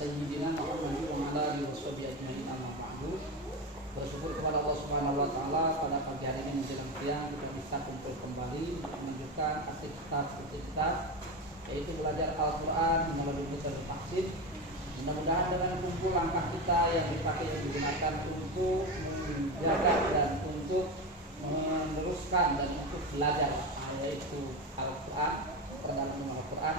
sayyidina Muhammadin wa ala alihi washabihi ajmain amma ba'du. Bersyukur kepada Allah Subhanahu wa taala pada pagi hari ini menjelang siang kita bisa kumpul kembali untuk melanjutkan aktivitas yaitu belajar Al-Qur'an melalui metode tahsin. Mudah-mudahan dengan kumpul langkah kita yang dipakai dan digunakan untuk menjaga dan untuk meneruskan dan untuk belajar yaitu Al-Quran, pendalaman Al-Quran,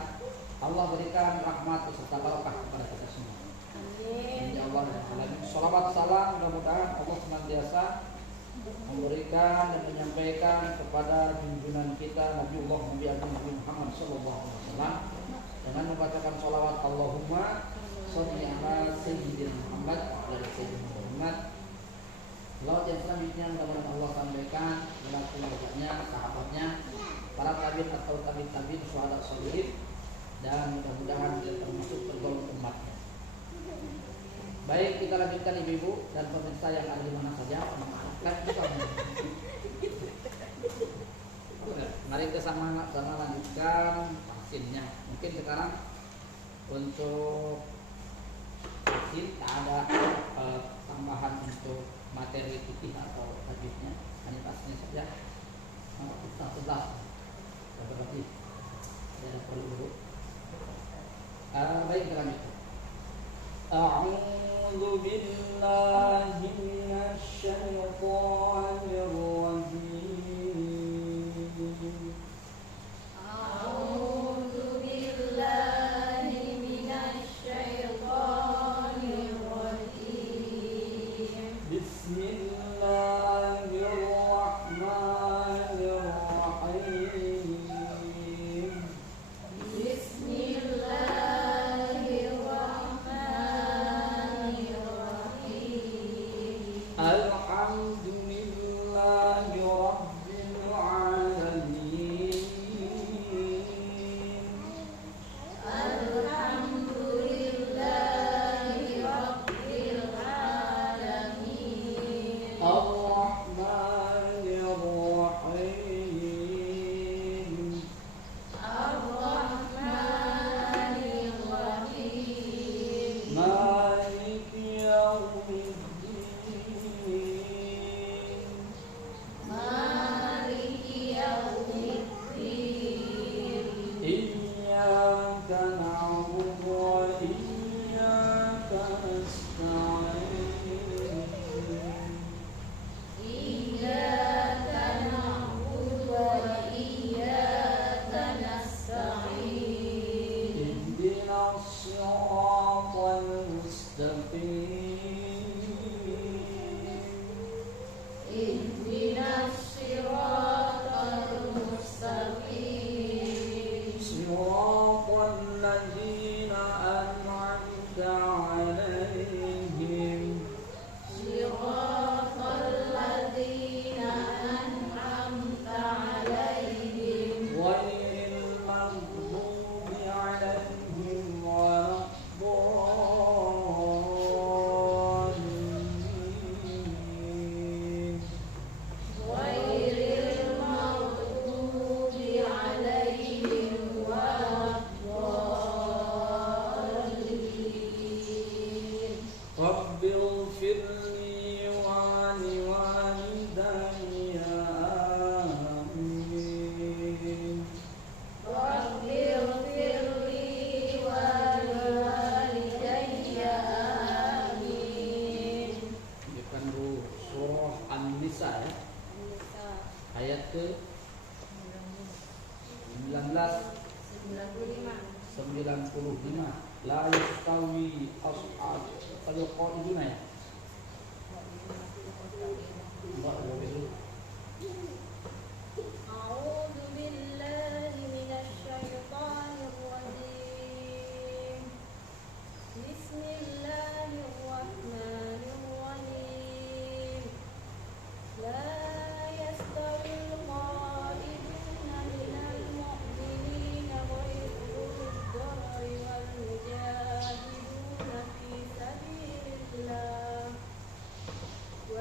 Allah berikan rahmat serta barokah kepada kita semua. Amin. Ya Allah ya Allah. Salawat salam mudah-mudahan Allah senantiasa memberikan dan menyampaikan kepada junjungan kita Nabiullah Nabi Nabi Muhammad SAW dengan membacakan salawat Allahumma sholli ala sayyidina Muhammad wa ala sayyidina Muhammad. Salawat yang selanjutnya mudah-mudahan Allah sampaikan kepada keluarganya, sahabatnya, para tabi'in atau tabi'in syuhada sholihin, dan mudah-mudahan kita termasuk tergolong umatnya. Baik, kita lanjutkan ibu-ibu dan pemirsa yang ada di mana saja. Mari kita sama lanjutkan vaksinnya. Mungkin sekarang untuk vaksin ada tambahan untuk materi fikih atau hadisnya, hanya vaksinnya saja. Kita sebelah berarti tidak perlu dulu. Baik, kita lanjut. A'udzu billahi minasy syaithanir rajim. A'udzu billahi minasy syaithanir rajim. Bismillahirrahmanirrahim.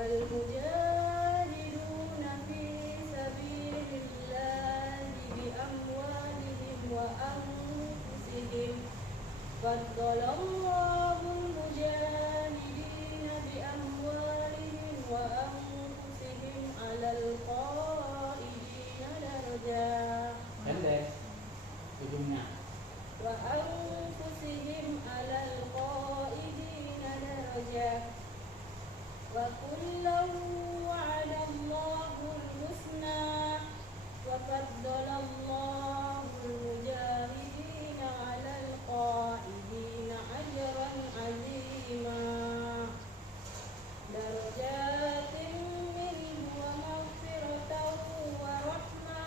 والمجاهدين الله المجاهدين بأموالهم وأنفسهم على القائدين درجات Pendek ujungnya. وأنفسهم على القائدين درجات وكلا وعد الله الحسنى وفضل الله المجاهدين على القائدين أجرا عظيما درجات منه ومغفرة ورحمة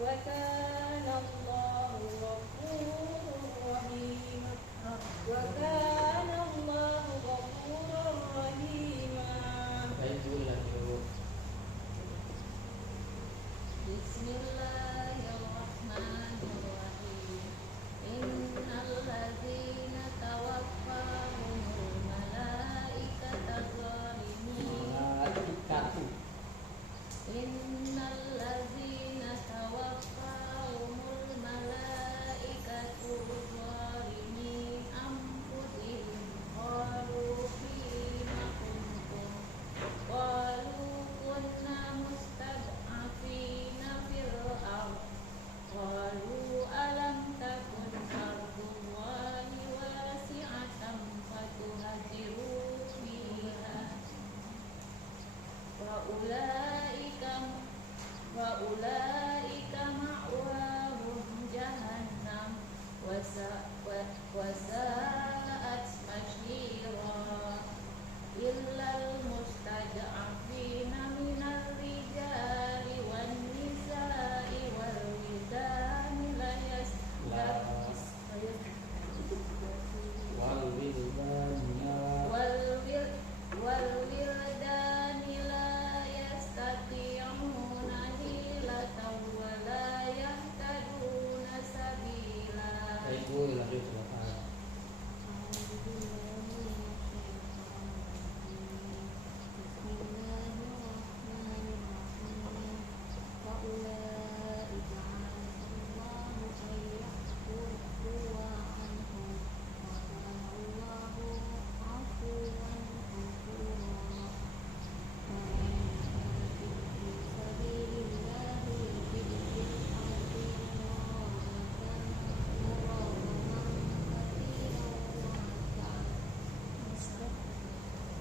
وكان الله غفورا رحيما وكان الله غفورا رحيما Baik dulu lagi dulu. Bismillahirrahmanirrahim. Innalladzina tawaffahumul malaikatu zalimin Malaikatu. Innalladzina tawaffahumul malaikatu zalimin anfusihim qalu fima kuntum qalu kunna mustad'afina fil ardh qalu alam takun ardullahi wasi'atan fatuhajiru fiha wa ulaika ma'wahum jahannam wa sa'at masira illal mustad'afina minal rijali wan nisa'i wal wildani la Wal wildaniya. wal wildani la yastati'una hilatan wa la yahtaduna sabila Baik dulu lagi selesai.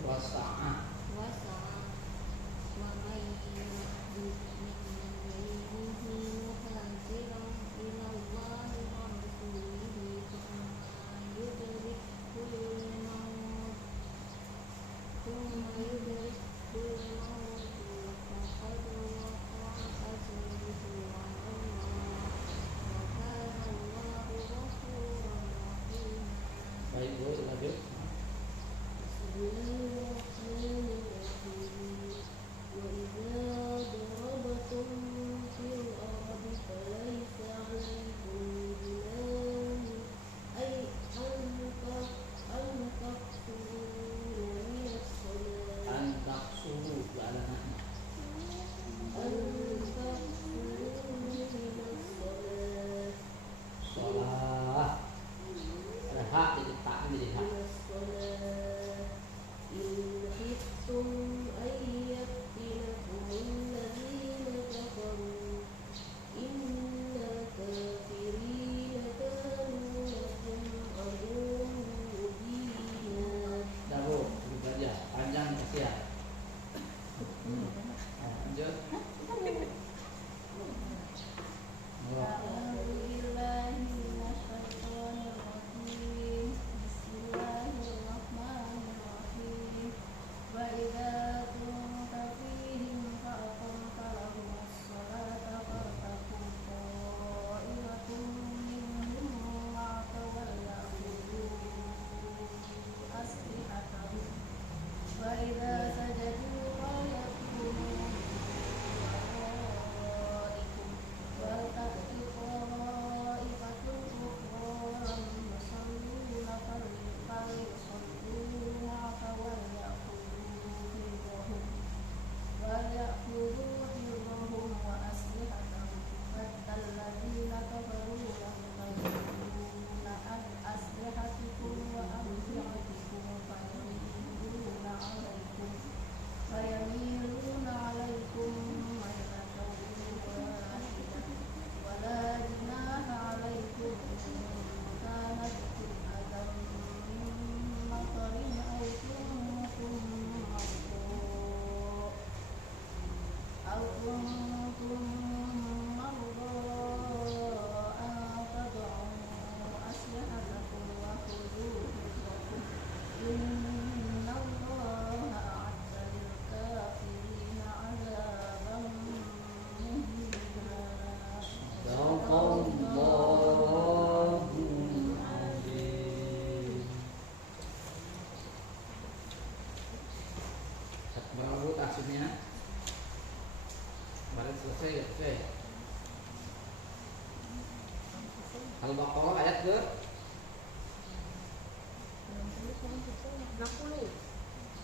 Wasa'ah. Baik dulu lanjut. Antaksuru ba'alanahnya. Sholah. Ada hak jadi tak jadi hak.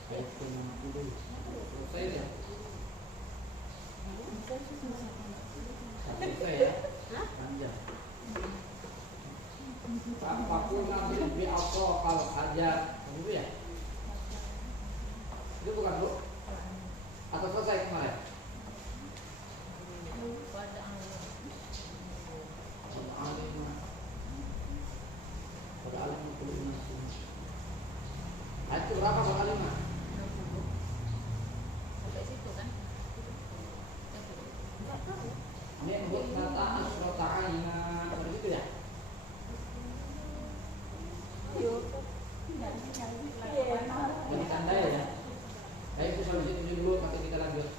ayat 60 selesai ya. Selesai ya. Panjang. Apapun nanti biasa kalau ajar itu ya. Itu bukan Bu? Atau selesai kemarin? Pada alim itu ayat berapa pada alim? Sampai situ kan? Ini untuk kata asrota ayna begitu ya? Jadi tanda ya. Baik, itu sampai situ dulu, nanti kita lanjut.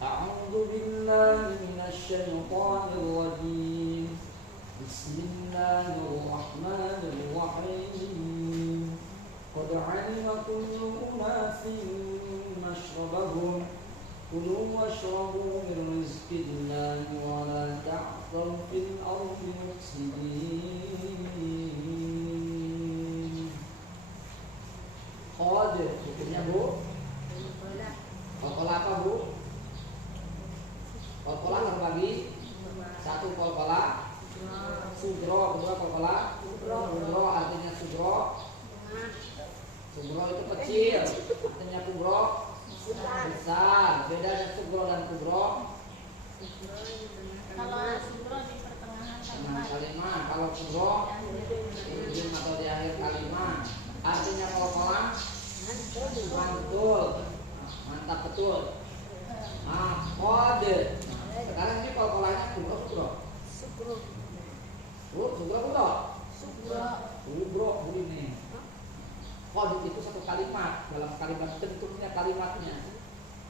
A'udzu billahi minasyaitonir rajim. Bismillahirrahmanirrahim. Qad 'alima kullu unasin mashrabahum. Kulu washrabu min rizqillahi wa la ta'thaw fil ardi mufsidin. Qad, hukumnya Bu? Kolkola apa Bu? Kolkola terbagi satu kolkola sudro, kedua kolkola sudro, artinya sudro. Sudro itu kecil, artinya kubro besar. Bedanya sudro dan kubro. Kalau sudro di pertengahan kalimat, kalau kubro di ujung atau di akhir kalimat. Artinya kolkola mantul, mantap betul. Kode. Sekarang ini kolkolanya kubro sudro. Kubro begini. Kode itu satu kalimat. Dalam kalimat bentuknya kalimatnya,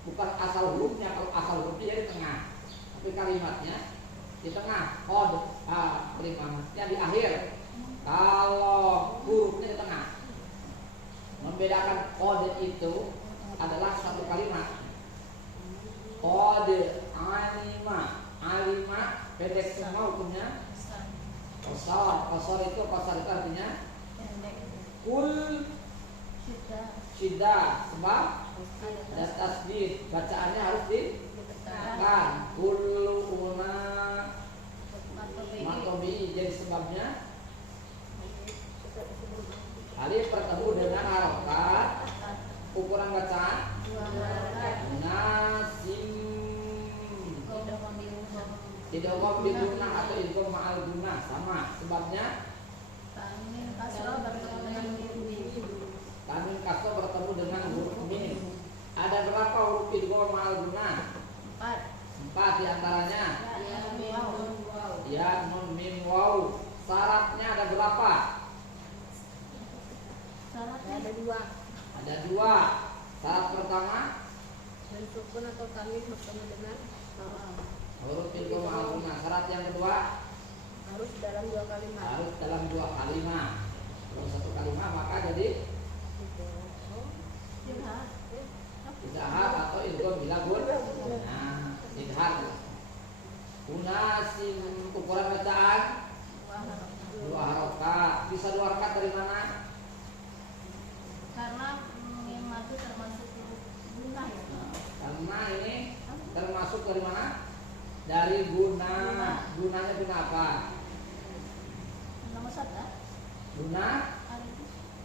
bukan asal hurufnya. Kalau asal hurufnya di tengah, tapi kalimatnya di tengah. Kode kalimatnya di akhir. Kalau hurufnya di tengah. Membedakan kode itu adalah satu kalimat. Kode alima pendek semua hukumnya. Kosor itu artinya kul syiddah, sebab ada tasdid, bacaannya harus ditekan. Kullu una matobi, jadi sebabnya alif bertemu dengan harokat. Ukuran bacaan nasim, idgham bil gunnah atau idgham ma'al gunnah sama. Sebabnya tanwin kasrah bertemu dengan huruf mim. Ada berapa huruf idgham ma'al gunnah? 4 diantaranya ya, nun, mim, waw. Syaratnya ada berapa? Ada 2. Syarat pertama Dan sukun atau tanwin bertemu dengan huruf idgham ma'al gunnah. Syarat yang kedua harus dalam 2 kalimat. Harus dalam 2 kalimat. Kalau 1 kalimat maka jadi izhar atau idgham bila gun. Nah, izhar. Unasim, ukuran bacaan 2 harokat. Bisa 2 harokat dari mana? Karena mim itu termasuk huruf gunnah ya. Karena ini termasuk dari mana? Dari guna. Gunanya guna apa?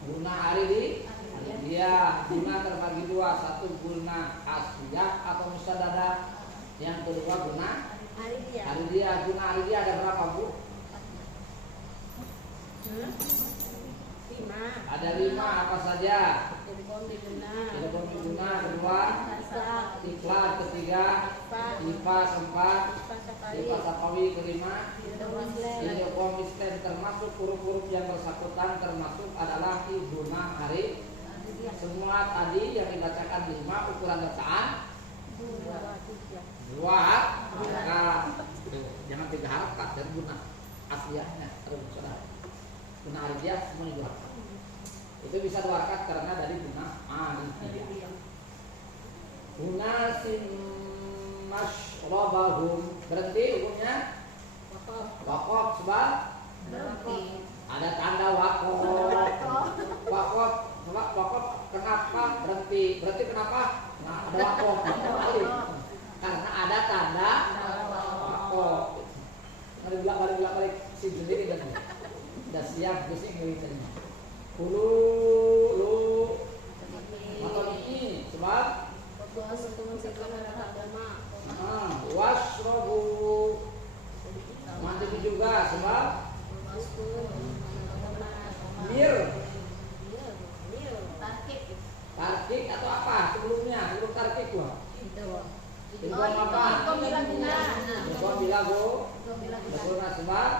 Guna aridi. Dia guna terbagi 2. Satu guna asliyah atau musadadah. Yang kedua guna aridiyah. Guna aridiyah ada berapa Bu? 5. Ada 5. Apa saja? Idgham bil Guna kedua, iklan ketiga, ifa keempat, ifa sapawi kelima, idgham islam. Termasuk huruf-huruf yang bersangkutan termasuk adalah guna hari. Semua tadi yang dibacakan 5 ukuran bacaan 2 harokat. Jangan 3 harokat dan guna asliyahnya terus guna aridiyah semuanya 2 harokat. Itu bisa 2 harokat karena dari guna aridiyah. Unasim mashrabahum, berhenti hukumnya waqaf sebab ada tanda waqaf. Waqaf kenapa berhenti? Ada wakaf. Karena ada tanda wakaf. Mari balik si sendiri kan. Udah siap pusing ngeri. Lu maton ini sebab wasrobu mandi juga sebab mir tarkik atau apa sebelum tarkik gua itu apa bila sebab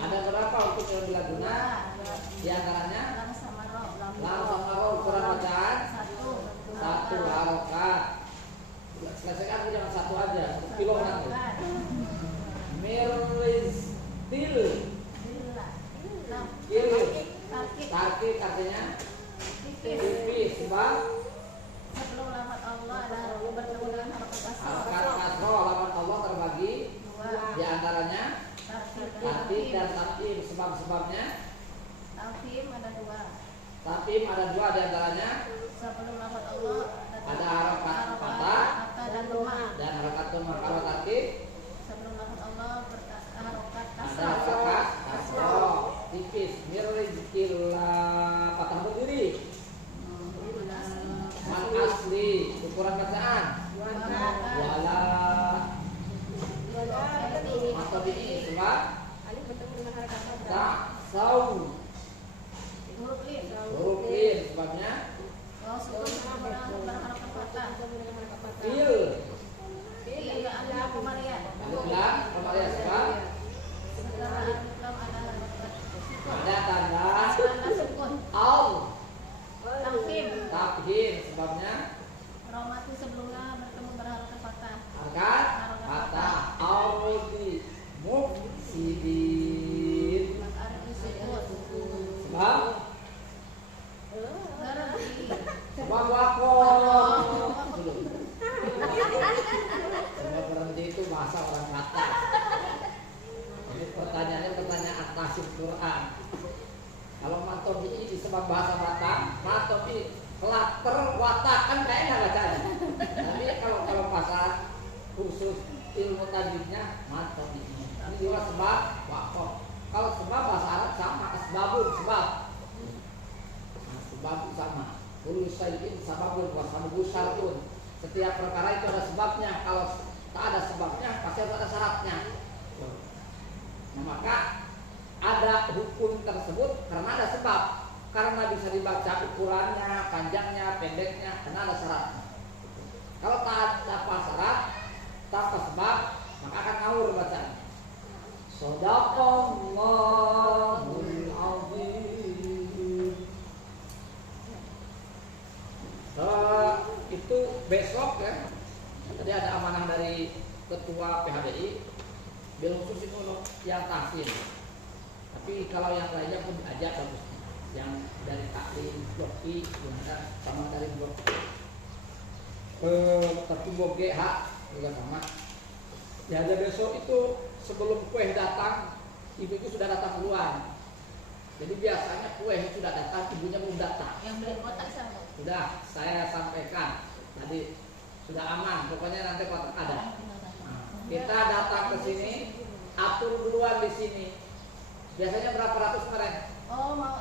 ada berapa untuk yang bila guna di antaranya lam sama ro ukuran bacaan satu harokat. Selesaikan jangan satu aja, 1 kilo nanti. Miristil, tarkik artinya tipis, sebab sebelum lafaz Allah ada bertemu dengan harokat kasroh. Lafaz Allah terbagi di antaranya tarkik dan tatim. Sebab-sebabnya tatim ada 2. Tatim ada 2 di antaranya Sebelum lafaz Allah ada harokat patah dan domah. dan harokat domah. Kalau tarkik Sebelum lafaz Allah harokat ada kasrah. harokat kasroh tipis. Mirizkillah patah berdiri. Man asli ukuran bacaan wala atau ini sebab tak sau huruf lin sebabnya fil alif lam kemaria sebab ada tanda al tafhim sebabnya Romati sebelumnya bertemu berharokat patah. angkat kata audi mufsidin sebab sebab wakaf sebab berhenti itu bahasa orang kata. Jadi pertanyaannya pertanyaan tasib Quran. Kalau matobi ini sebab bahasa Batak, matobi kelater watak kan kayaknya bacanya. Tapi kalau bahasa khusus ilmu tajwidnya matobi ini juga sebab wakaf. Kalau sebab bahasa Arab sama asbabun sebab. Nah, sebab sama. Kullu syai'in sababun wa sababu syartun. Setiap perkara itu ada sebabnya. Kalau tak ada sebabnya pasti ada syaratnya. Nah, maka ada hukum tersebut karena ada sebab. Karena bisa dibaca ukurannya, panjangnya, pendeknya, karena ada syaratnya. Kalau tak ada syarat, tanpa sebab, maka akan ngawur bacaan. Shadaqallahul azim. Itu besok ya. Tadi ada amanah dari ketua PHBI. Bil khusus itu untuk yang tahsin. Tapi kalau yang lainnya pun diajak bagus. Yang dari taklim, blok I, sama dari blok tertumbuk GH juga sama. Ya ada besok itu sebelum kue datang, ibu itu sudah datang duluan. Jadi biasanya kue sudah datang, ibunya belum datang. Yang beli kotak sama. Sudah saya sampaikan tadi sudah aman. Pokoknya nanti kotak ada. Nah, kita datang ke sini, atur duluan di sini. Biasanya berapa ratus kemarin? Oh mau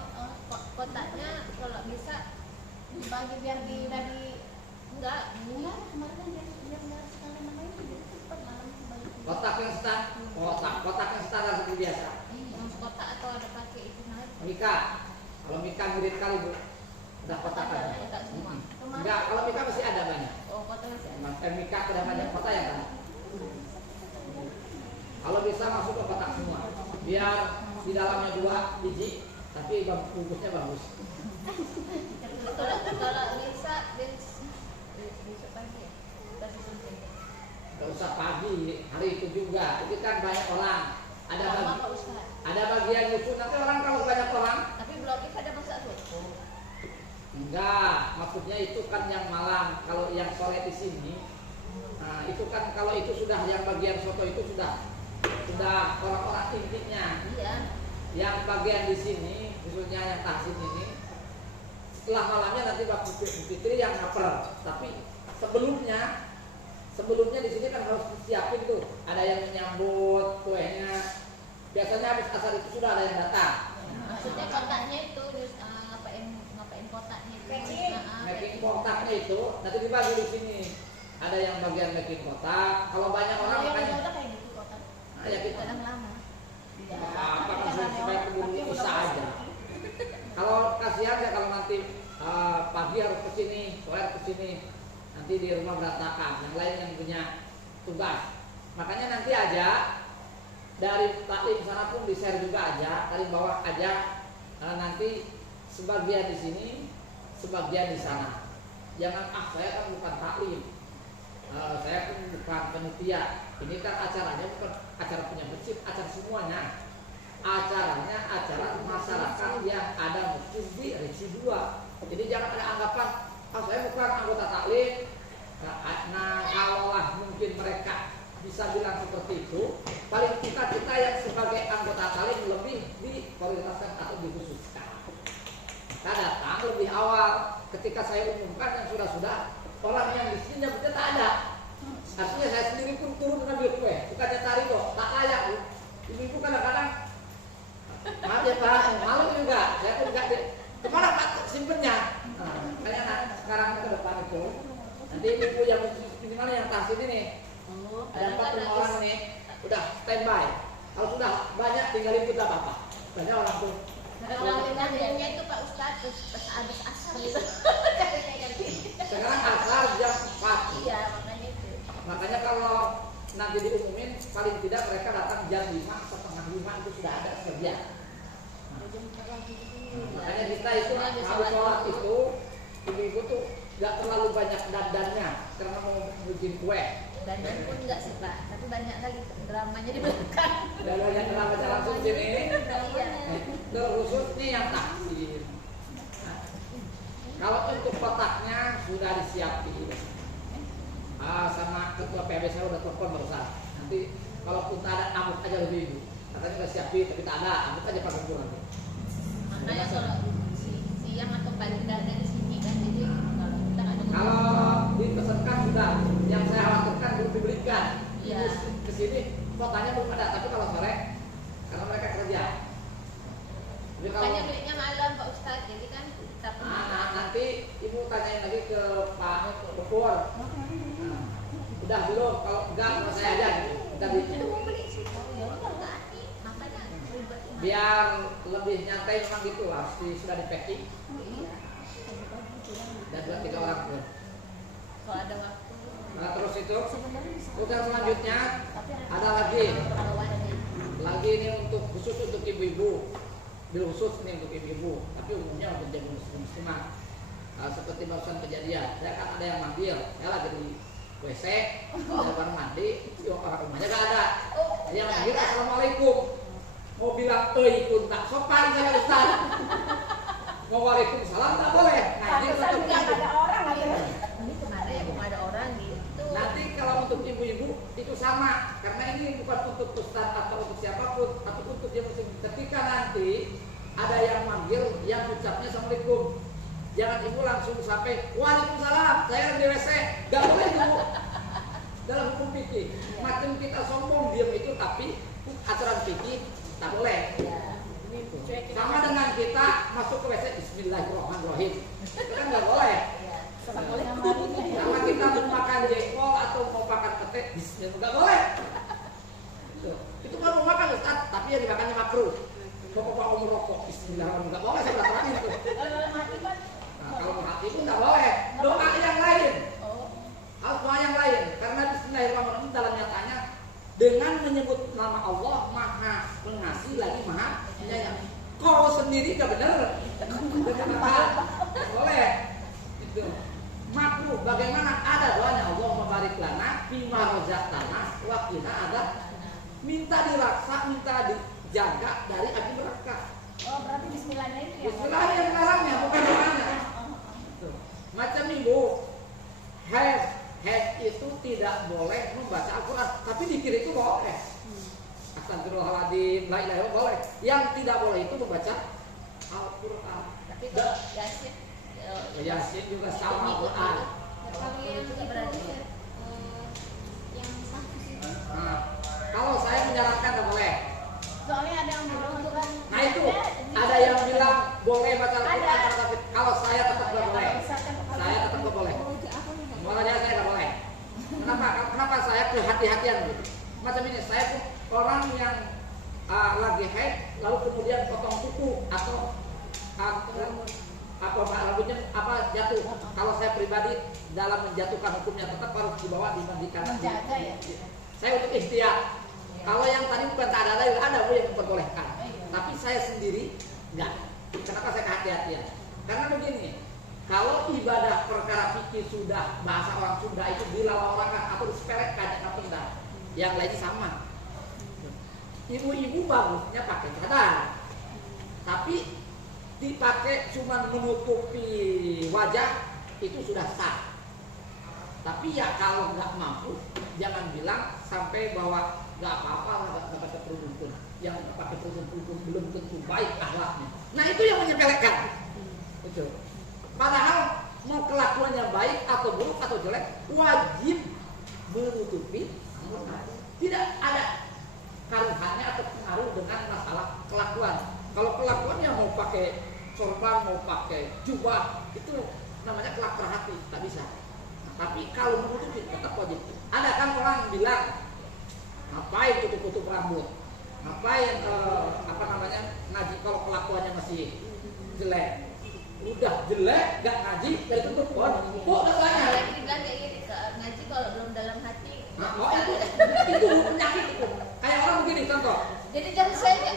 kotaknya kalau bisa dibagi biar dari enggak kemarin kan dia sekalian namanya jadi cepat malam bagi. Kotak yang setan, kotak yang standar seperti biasa. Kotak atau ada pakai itu naik. Mika, kalau Mika mirip kali bu, udah kotak aja. Enggak, kalau Mika masih ada banyak. Oh kotak masih ada. Mika sudah banyak kotak ya kan? Kalau bisa masuk ke kotak semua, biar di dalamnya 2 biji, tapi bungkusnya bagus. Kalau bisa besok pagi ya. Gak usah pagi, hari itu juga. Itu kan banyak orang. Ada bagian nyusun. Nanti orang kalau banyak orang. Tapi blog itu ada masak susu. Enggak, maksudnya itu kan yang malam. Kalau yang sore di sini, nah itu kan kalau itu sudah yang bagian soto itu sudah orang-orang intinya. Iya. Yang bagian di sini, khususnya yang tahsin ini, setelah malamnya nanti waktu Fitri yang ngaper. Tapi sebelumnya di sini kan harus disiapin tuh. Ada yang menyambut kuenya. Biasanya habis asar itu sudah ada yang datang. Maksudnya kotaknya itu ngapain kotaknya itu? Making kotaknya itu nanti dibagi di sini. Ada yang bagian making kotak. Kalau banyak orang makanya. Udah kayak gitu kotak. Nah, ya kita Kadang lama. apa kan supaya keburu bisa aja. Kalau kasihan ya kalau nanti pagi harus ke sini, sore ke sini. Nanti di rumah berantakan, yang lain yang punya tugas. Makanya nanti aja dari taklim sana pun di-share juga aja, dari bawah aja. Nanti sebagian di sini, sebagian di sana. Jangan saya kan bukan taklim. Saya pun bukan panitia. Ini kan acaranya bukan acara punya masjid, acara semuanya. Acaranya acara masyarakat yang ada masjid di Residu 2. Jadi jangan ada anggapan saya bukan anggota taklim. Nah kalaulah mungkin mereka bisa bilang seperti itu, paling kita yang sebagai anggota taklim lebih diprioritaskan atau dikhususkan. Kita datang lebih awal. Ketika saya umumkan yang sudah orang yang di sini nyebutnya tak ada. Artinya saya sendiri pun turun mengambil kue, bukannya tari kok, tak layak. Ibu-ibu kadang-kadang maaf ya Pak, malu juga. Saya pun enggak kemana Pak simpennya. Makanya sekarang ke depan itu nanti ibu yang minimal yang tas ini nih, ada 4 orang nih, udah standby. Kalau sudah banyak tinggal ikut apa apa. Banyak orang tuh. Orang tinggalnya itu Pak Ustadz pas habis asar gitu. Sekarang asar jam 4. Iya makanya itu. Makanya kalau nanti diumumin paling tidak mereka datang jam 5, setengah 5 itu sudah ada kerja. Makanya kita itu harus sholat itu ibu-ibu tuh nggak terlalu banyak dandannya karena mau bikin kue. Dandan pun nggak sih Pak, tapi banyak lagi dramanya di belakang. Dan banyak drama langsung sini. Iya. Terkhusus nih yang takdir. Kalau untuk kotaknya sudah disiapin. Sama ketua PB saya udah telepon barusan. Nanti kalaupun tak ada amuk aja lebih ibu. Katanya udah siapin tapi tak ada, amuk aja pakai kurang. Makanya kalau siang atau pagi nggak ada di sini kan, jadi kalau kita nggak ada. Kalau dipesankan sudah, yang saya khawatirkan belum diberikan. Iya. Ke sini kotanya belum ada, tapi kalau sore karena mereka kerja. Jadi kalau Makanya belinya malam Pak Ustadz, jadi kan kita nanti ibu tanyain lagi ke Pak Bepur. Udah belum? Kalau enggak sama saya aja gitu. Udah mau beli sih. Ya udah nggak ada, makanya ribet. biar lebih nyantai memang gitu lah. Sudah di packing Iya. dan 2-3 orang pun. Kalau ada waktu. Nah, terus itu udah selanjutnya ada lagi ini untuk khusus untuk ibu-ibu. Bil khusus ini untuk ibu-ibu, tapi umumnya untuk jaga muslimah. Seperti barusan kejadian, saya kan ada yang manggil, saya lagi di WC, ada orang mandi, orang rumahnya gak ada. Dia manggil assalamualaikum, mau bilang pun tak sopan saya Ustaz. Mau waalaikumsalam tak boleh. Nah ini untuk ada orang aja. Ini kemarin ya belum ada orang gitu. nanti kalau untuk ibu-ibu itu sama, karena ini bukan untuk Ustaz atau untuk siapapun, tapi untuk dia muslim. Ketika nanti ada yang manggil, yang ucapnya assalamualaikum, jangan ibu langsung sampai waalaikumsalam, saya di WC, gak boleh ibu. Dalam hukum fikih, macam kita sombong diam itu, tapi aturan fikih tak boleh. Sama dengan kita masuk ke WC, Bismillahirrahmanirrahim, itu kan gak boleh. Sama kita mau makan jengkol atau mau makan pete, Bismillah, gak boleh. Itu kan mau makan Ustaz, tapi yang dimakannya makruh. Bapak umur rokok, Bismillahirrahmanirrahim, gak boleh saya berterangin itu. Nah, kalau mati pun gak boleh. Doa yang lain, harus doa yang lain. Karena Bismillahirrahmanirrahim dalam nyatanya dengan menyebut nama Allah Maha Pengasih lagi Maha Penyayang. Kau sendiri gak bener, boleh. Itu makruh. Bagaimana ada doanya Allah mabarik lana bima razaqtana wa qina ada, minta diraksa, minta dijaga dari api neraka. Oh berarti Bismillahnya itu ya? Bismillah yang larangnya, bukan doanya. Macam ibu head itu tidak boleh membaca Al-Quran, tapi dikir itu boleh. Astagfirullahaladzim, la ilaha illallah boleh. Yang tidak boleh itu membaca Al-Quran. Tapi kalau Yasin Yasin juga sama Quran. Kalau yang berarti yang sah di situ. Nah, kalau saya menyarankan nggak boleh. Soalnya ada yang bilang Quran. Nah itu ada yang bilang boleh baca Al-Quran, tapi kalau saya tetap nggak boleh. Saya tetap nggak boleh. Makanya saya nggak boleh. Kenapa saya kehati-hatian gitu? Macam ini, saya tuh orang yang lagi haid lalu kemudian potong kuku atau rambutnya jatuh. Kalau saya pribadi dalam menjatuhkan hukumnya tetap harus dibawa dimandikan. Menjaga ya. Saya untuk ikhtiar. Kalau yang tadi bukan tak ada yang memperbolehkan. Tapi saya sendiri enggak. Kenapa saya kehati-hatian? Karena begini, kalau ibadah perkara fikih sudah bahasa orang Sunda itu dilawa-lawakan atau disepelekan yang pindah, yang lain sama. Ibu-ibu bagusnya pakai cadar, tapi dipakai cuma menutupi wajah itu sudah sah. Tapi ya kalau nggak mampu, jangan bilang sampai bahwa nggak apa-apa nggak pakai kerudung pun. Yang pakai kerudung belum tentu baik akhlaknya. Nah itu yang menyepelekan. Betul. Padahal mau kelakuannya baik atau buruk atau jelek, wajib menutupi. Tidak ada kaitannya atau pengaruh dengan masalah kelakuan. Kalau kelakuannya mau pakai sorban, mau pakai jubah, itu namanya kelak terhati, tak bisa. Tapi kalau menutupi tetap wajib. Ada kan orang yang bilang, ngapain tutup-tutup rambut? Ngapain ngaji kalau kelakuannya masih jelek? Udah jelek, gak ngaji, dari tutup pun. Kok katanya? Lagi dibilang kayak gini, ngaji kalau belum dalam hati. Nah, itu penyakit itu. Kayak orang begini contoh. Jadi jangan saya.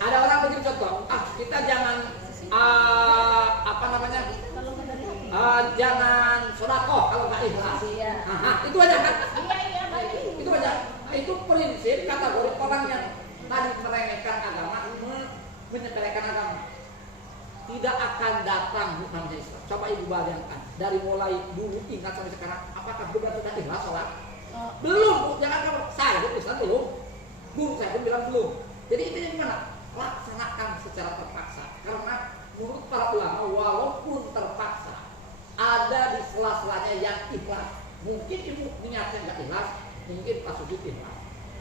Ada orang begini contoh. Kita jangan jangan sedekah kalau nggak ikhlas. Itu aja kan? Iya, baik. Itu aja. Itu prinsip kategori orang yang tadi meremehkan agama, menyepelekan agama. Tidak akan datang namanya Islam. Coba ibu bayangkan dari mulai dulu ingat sampai sekarang, apakah benar sudah ikhlas sholat? Belum. Jangan kamu saya Islam belum. Guru saya pun bilang belum. Jadi intinya gimana? Laksanakan secara terpaksa. Karena menurut para ulama walaupun terpaksa ada di sela-selanya yang ikhlas. Mungkin ibu niatnya nggak ikhlas, mungkin pas sujud ikhlas.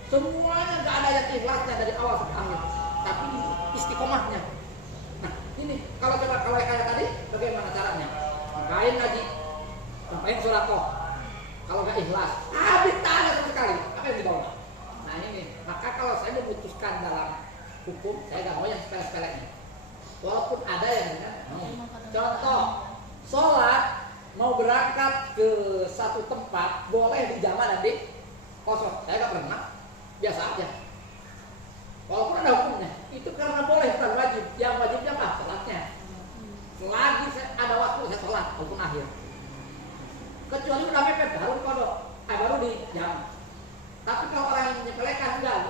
Semuanya nggak ada yang ikhlasnya dari awal sampai akhir. Tapi istiqomahnya. Nah ini kalau kayak tadi bagaimana caranya? Ngapain ngaji? Ngapain sedekah? Kalau nggak ikhlas, ditanya sama sekali. Apa yang dibawa? Nah ini, maka kalau saya memutuskan dalam hukum, saya nggak mau yang sepele-sepele. Walaupun ada yang contoh, sholat mau berangkat ke satu tempat boleh di jamaah nanti kosong. Saya nggak pernah, biasa aja. Walaupun ada hukumnya, itu karena boleh bukan wajib. Yang wajibnya apa? Sholatnya. Selagi ada waktu saya sholat, walaupun akhir. Kecuali udah mepet baru di jam. Tapi kalau orang yang menyepelekan enggak,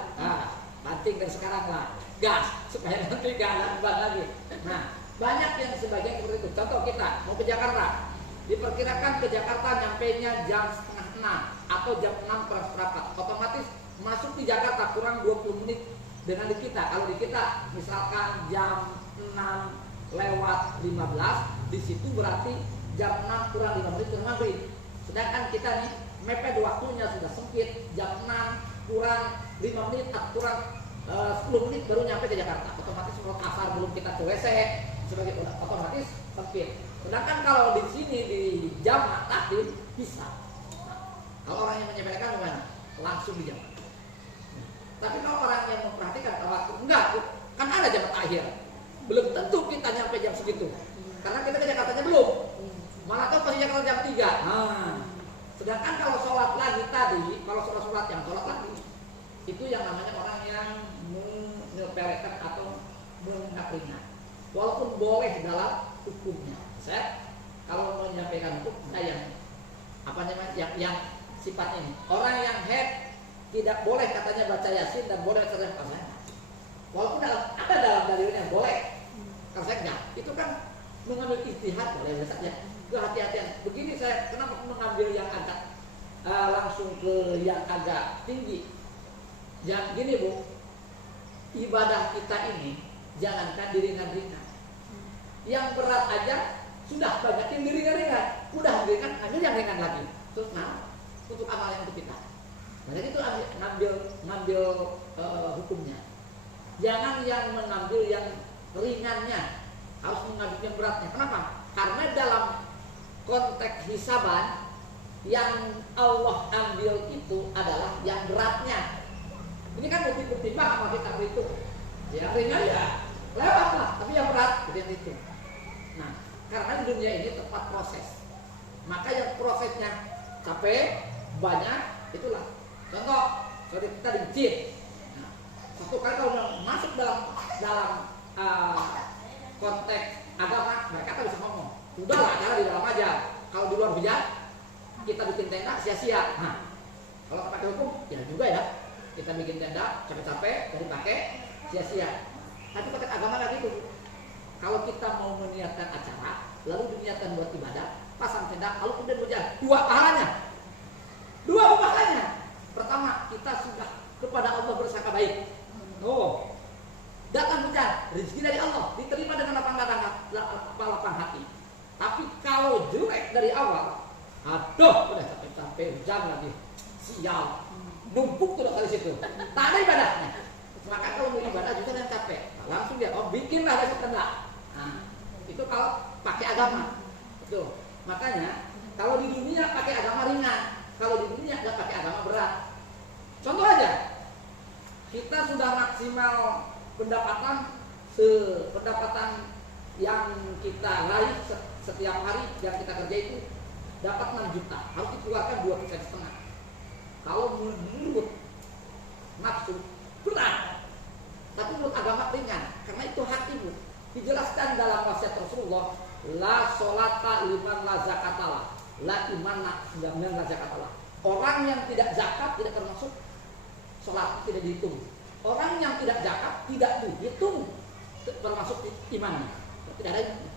banting dari sekarang lah, gas supaya nanti nggak ada beban lagi. Nah banyak yang sebagian seperti itu. Contoh kita mau ke Jakarta, diperkirakan ke Jakarta nyampainya jam 5:30 atau jam 6 kurang seperempat. Otomatis masuk di Jakarta kurang 20 menit dengan di kita. Kalau di kita misalkan jam 6:15, di situ berarti jam 6 kurang 5 menit kurang maghrib. Sedangkan kita nih mepet waktunya sudah sempit, jam 6 kurang 5 menit atau kurang 10 menit baru nyampe ke Jakarta. Otomatis sholat asar belum kita ke WC sebagai otomatis sempit. Sedangkan kalau di sini di jam takdim bisa. Nah, kalau orang yang menyepelekan gimana? Langsung di jam. Tapi kalau orang yang memperhatikan waktu enggak, kan ada jam akhir. Belum tentu kita nyampe jam segitu. Karena kita ke Jakartanya belum. Malah tuh pas Jakarta jam 3. Sedangkan kalau sholat lagi tadi, kalau sholat yang sholat lagi, itu yang namanya orang yang menyepelekan atau menganggap ringan. Walaupun boleh dalam hukumnya. Saya kalau menyampaikan hukum, yang yang sifatnya ini. Orang yang haid tidak boleh katanya baca Yasin dan boleh baca Al-Quran. Walaupun ada dalam dalilnya boleh. Kalau saya enggak, itu kan mengambil istihad boleh saja. Kehati-hatian. Begini saya kenapa mengambil yang agak langsung ke yang agak tinggi. Yang gini Bu, ibadah kita ini jangankan diringan-ringan. Yang berat aja Sudah banyak yang ringan-ringan, udah ringan, ambil yang ringan lagi. Terus untuk amal yang untuk kita. Banyak itu ngambil hukumnya. Jangan yang mengambil yang ringannya, harus mengambil yang beratnya. Kenapa? Karena dalam konteks hisaban yang Allah ambil itu adalah yang beratnya. Ini kan bukti-bukti sama kita itu. Ya ringan ya lewat lah, tapi yang berat kemudian itu. Nah, karena di dunia ini tempat proses, maka yang prosesnya capek banyak itulah. Contoh, seperti kita di masjid. Nah, satu kali kalau masuk dalam konteks agama, mereka kan bisa ngomong, udahlah cara di dalam aja. Kalau di luar bijak, kita bikin tenda sia-sia. Nah, kalau pakai hukum, ya juga ya. Kita bikin tenda capek-capek, dari pakai sia-sia. Tapi pakai agama lagi itu. Kalau kita mau meniatkan acara, lalu diniatkan buat ibadah, pasang tenda, lalu kemudian berjalan, dua pahalanya. Pertama, kita sudah kepada Allah bersangka baik. Oh, datang hujan, rezeki dari Allah, diterima dengan lapang hati. Tapi kalau jelek dari awal, aduh, udah capek-capek hujan lagi, sial, numpuk tuh dari situ, tak ada ibadahnya. Maka kalau mau ibadah juga yang capek, langsung dia, bikinlah dari tenda. Nah, itu kalau pakai agama, betul. Makanya kalau di dunia pakai agama ringan, kalau di dunia nggak pakai agama berat. Contoh aja, kita sudah maksimal pendapatan yang kita raih setiap hari yang kita kerja itu dapat 6 juta, harus dikeluarkan 2,5%. Kalau menurut nafsu berat, tapi menurut agama ringan, karena itu hatimu. Dijelaskan dalam wasiat Rasulullah, la sholata liman la zakatalah, la imana liman la zakatalah. Orang yang tidak zakat tidak termasuk sholat, tidak dihitung. Orang yang tidak zakat tidak dihitung termasuk imannya, tidak ada iman.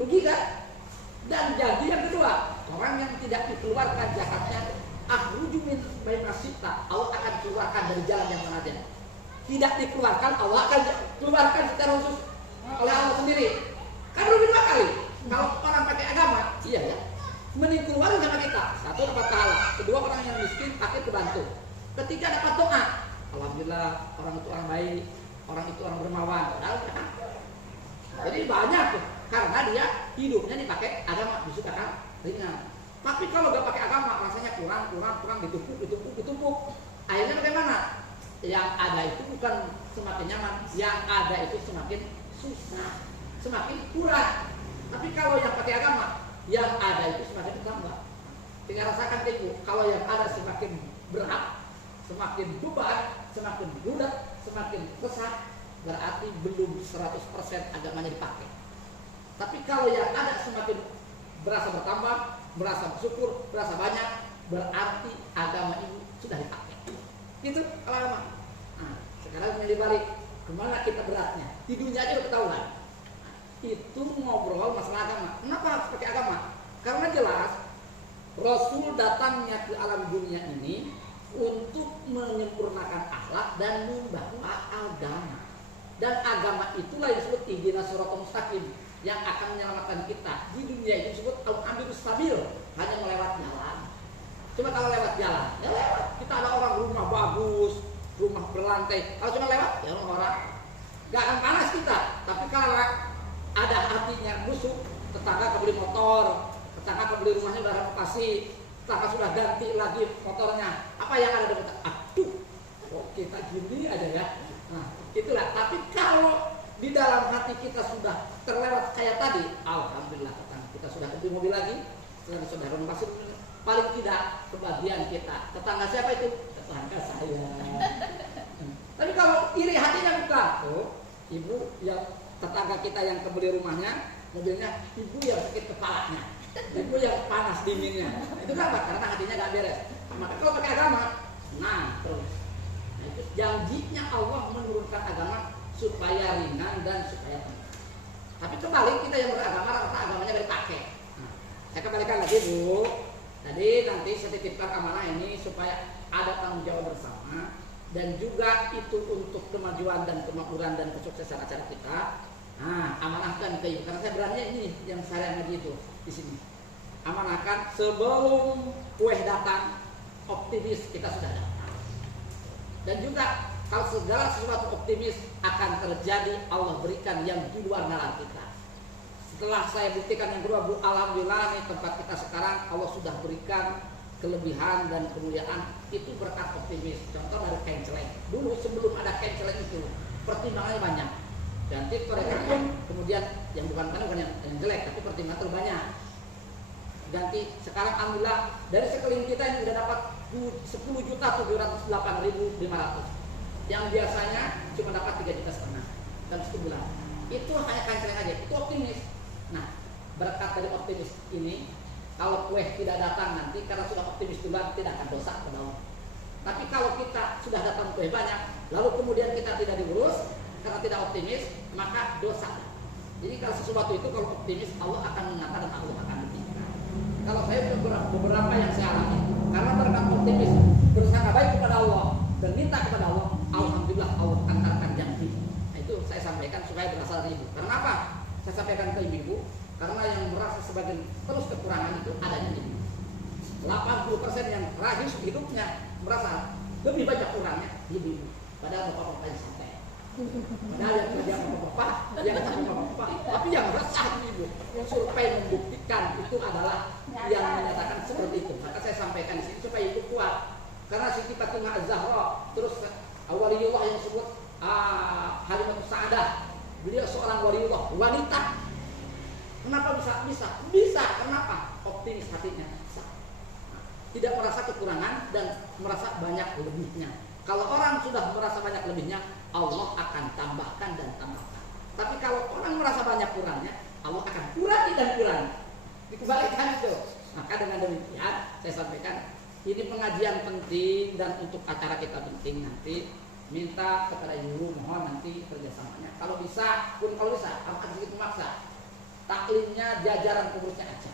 Rugi kan? Dan janji yang kedua, orang yang tidak dikeluarkan zakatnya, akhruju min baina sita, Allah akan keluarkan dari jalan yang mana aja. Tidak dikeluarkan, Allah akan keluarkan secara khusus oleh Allah sendiri. Kan rugi 2 kali. Kalau orang pakai agama, iya ya, mending keluar sama kita. Satu dapat pahala, kedua orang yang miskin pakai kebantu, ketiga dapat doa. Alhamdulillah orang itu orang baik, orang itu orang dermawan. Jadi banyak tuh, karena dia hidupnya dipakai agama, disukakan ringan. Tapi kalau gak pakai agama, rasanya kurang, ditumpuk. Akhirnya bagaimana? Yang ada itu bukan semakin nyaman, yang ada itu semakin susah, semakin kurang. Tapi kalau yang pakai agama, yang ada itu semakin bertambah. Tinggal rasakan itu, kalau yang ada semakin berat, semakin beban, semakin budak, semakin besar, berarti belum 100% agamanya dipakai. Tapi kalau yang ada semakin berasa bertambah, berasa bersyukur, berasa banyak, berarti agama ini sudah dipakai. Gitu kalau agama. Nah, sekarang yang dibalik, kemana kita beratnya? Di dunia aja udah ketahuan. Nah, itu ngobrol masalah agama. Kenapa harus pakai agama? Karena jelas Rasul datangnya ke alam dunia ini untuk menyempurnakan akhlak dan membawa agama. Dan agama itulah yang disebut ihdinas siratal mustaqim, yang akan menyelamatkan kita. Di dunia itu disebut al-amrus sabil, hanya melewat jalan. Cuma kalau lewat jalan, ya lewat. Kita ada orang rumah bagus, rumah berlantai. Kalau cuma lewat, ya orang gak akan panas kita. Tapi kalau ada hatinya busuk, tetangga kebeli motor, tetangga kebeli rumahnya udah renovasi, tetangga sudah ganti lagi motornya. Apa yang ada di motor? Aduh, kok kita gini aja ya. Nah, itulah. Tapi kalau di dalam hati kita sudah terlewat kayak tadi, alhamdulillah, kita sudah ganti mobil lagi, sudah renovasi, paling tidak kebahagiaan kita. Tetangga siapa itu? Tetangga saya. Tapi kalau iri hatinya bukan, oh, ibu yang tetangga kita yang kebeli rumahnya, mobilnya, ibu yang sakit kepalanya, ibu yang panas dinginnya. Itu kenapa? Karena hatinya gak beres. Maka kalau pakai agama, nah terus. Nah, itu janjinya Allah menurunkan agama supaya ringan dan supaya tenang. Tapi kembali kita yang beragama rata agamanya gak dipakai. Nah, saya kembalikan lagi Bu. Tadi nanti saya titipkan amanah ini supaya ada tanggung jawab bersama, dan juga itu untuk kemajuan dan kemakmuran dan kesuksesan acara kita. Nah, amanahkan ke ibu karena saya berani ini yang saya ngaji itu di sini. Amanahkan sebelum kue datang, optimis kita sudah datang. Dan juga kalau segala sesuatu optimis akan terjadi, Allah berikan yang di luar nalar kita. Setelah saya buktikan yang kedua, Bu, alhamdulillah nih tempat kita sekarang Allah sudah berikan kelebihan dan kemuliaan, itu berkat optimis. Contoh dari kenceleng. Dulu sebelum ada kenceleng itu pertimbangannya banyak. Ganti mereka kemudian yang bukan yang jelek, tapi pertimbangan terlalu banyak. Ganti sekarang alhamdulillah dari sekeliling kita ini sudah dapat 10.708.500. Yang biasanya cuma dapat 3,5 juta dalam sebulan. Itu hanya kenceleng aja, itu optimis. Nah, berkat dari optimis ini, kalau kue tidak datang nanti karena sudah optimis duluan tidak akan dosa pada Allah. Tapi kalau kita sudah datang kue banyak, lalu kemudian kita tidak diurus karena tidak optimis, maka dosa. Jadi kalau sesuatu itu kalau optimis, Allah akan mengatakan dan Allah akan berikan. Kalau saya beberapa yang saya alami, karena berkat optimis bersangka baik kepada Allah dan minta kepada Allah, alhamdulillah Allah angkatkan janji. Nah, itu saya sampaikan supaya berasal dari ibu. Karena apa? Saya sampaikan ke ibu karena yang merasa sebagian terus kekurangan itu adanya di ibu. 80% yang terakhir hidupnya merasa lebih banyak kurangnya di ibu. Padahal bapak-bapak yang santai. Padahal yang kerja bapak-bapak, yang kerja bapak-bapak, tapi yang resah di ibu. Survei membuktikan itu adalah yang menyatakan seperti itu. Maka saya sampaikan di sini supaya ibu kuat. Karena Siti Fatimah Az-Zahra, terus waliullah yang disebut Halimatus Sa'adah, beliau seorang waliullah wanita. Kenapa bisa? Kenapa? Optimis hatinya. Tidak merasa kekurangan dan merasa banyak lebihnya. Kalau orang sudah merasa banyak lebihnya, Allah akan tambahkan dan tambahkan. Tapi kalau orang merasa banyak kurangnya, Allah akan kurangi dan kurangi. Dikembalikan itu. Maka dengan demikian saya sampaikan ini pengajian penting dan untuk acara kita penting nanti minta kepada ibu mohon nanti kerjasamanya. Kalau bisa, akan sedikit memaksa. Taklimnya jajaran pengurusnya aja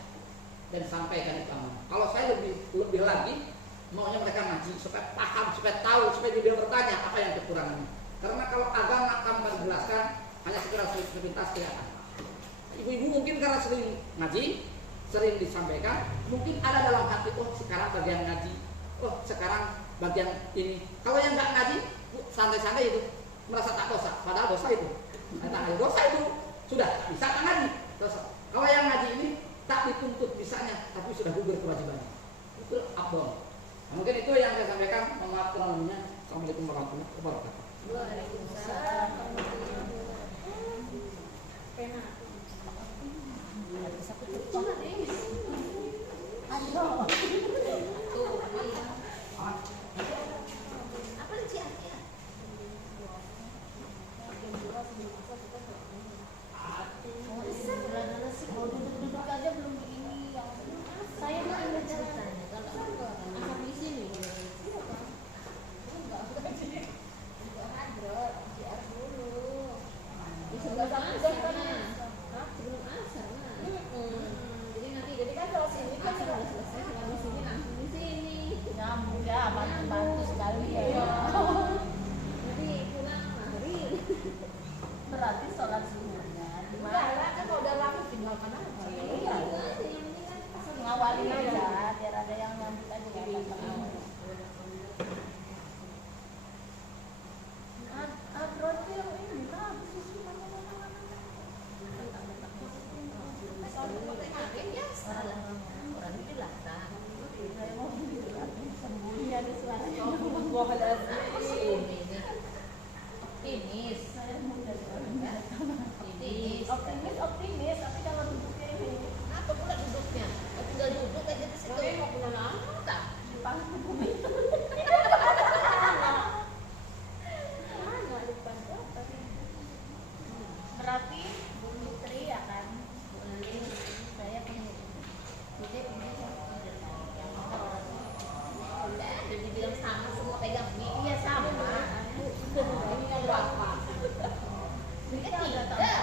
dan sampaikan itu. Kalau saya lebih lagi maunya mereka ngaji supaya paham, supaya tahu, supaya dia bertanya apa yang kekurangannya. Karena kalau agama kamu jelaskan hanya sepintas kelihatan. Ibu-ibu mungkin karena sering ngaji, sering disampaikan, mungkin ada dalam hati, oh sekarang bagian ngaji, oh sekarang bagian ini. Kalau yang nggak ngaji, santai-santai itu merasa tak dosa, padahal dosa itu. Dosa itu sudah bisa kan ngaji. Dosa. Kalau yang ngaji ini tak dituntut bisanya, tapi sudah gugur kewajibannya. Itu abdol. Nah, mungkin itu yang saya sampaikan. Mohon maaf kurang-lebihnya. Assalamualaikum warahmatullahi wabarakatuh. Waalaikumsalam. Bantu sekali ya. Jadi pulang berarti sholat sunnahnya di mana? Kan kalau udah lama tinggal mana? Iya. Ngawalin aja biar ada yang lanjut aja kan. Berarti yang ini kan orang itu lah kan. Sembunyi ada suaranya. Optimis, tapi kalau duduknya ini apa pula duduknya? Tinggal duduk aja di situ. Mau pulang lama tak? Di panggung bumi. Berarti Bu Mitri akan saya punya jadi dibilang sama semua pegang mie. Iya sama. Ini yang berapa? Ini kan tidak.